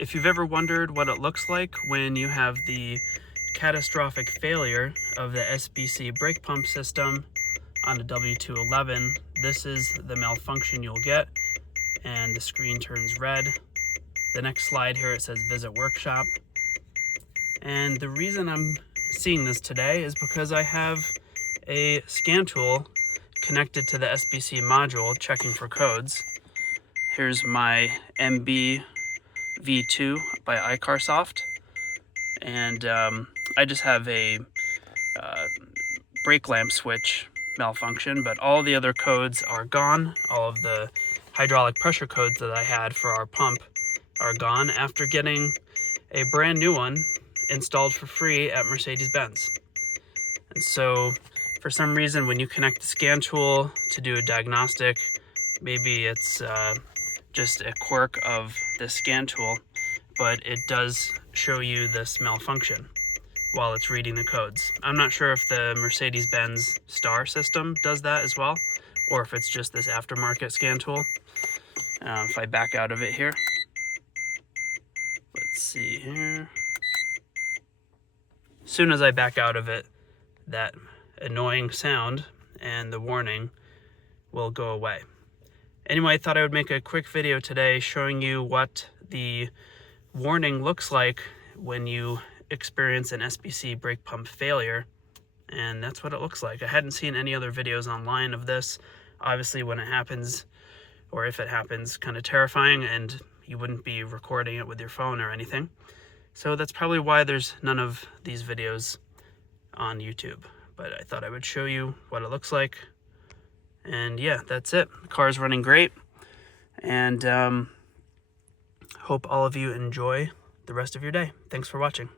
If you've ever wondered what it looks like when you have the catastrophic failure of the SBC brake pump system on a W211, this is the malfunction you'll get, and the screen turns red. The next slide here, it says visit workshop. And the reason I'm seeing this today is because I have a scan tool connected to the SBC module checking for codes. Here's my MB V2 by iCarsoft, and I just have a brake lamp switch malfunction, but all the other codes are gone. All of the hydraulic pressure codes that I had for our pump are gone after getting a brand new one installed for free at Mercedes-Benz. And so for some reason, when you connect the scan tool to do a diagnostic, maybe it's just a quirk of the scan tool, but it does show you this malfunction while it's reading the codes. I'm not sure if the Mercedes-Benz Star system does that as well, or if it's just this aftermarket scan tool. If I back out of it here, let's see here. As soon as I back out of it, that annoying sound and the warning will go away. Anyway, I thought I would make a quick video today showing you what the warning looks like when you experience an SBC brake pump failure, and that's what it looks like. I hadn't seen any other videos online of this. Obviously, when it happens, or if it happens, kind of terrifying, and you wouldn't be recording it with your phone or anything. So that's probably why there's none of these videos on YouTube. But I thought I would show you what it looks like. And yeah, that's it. The car's running great. And hope all of you enjoy the rest of your day. Thanks for watching.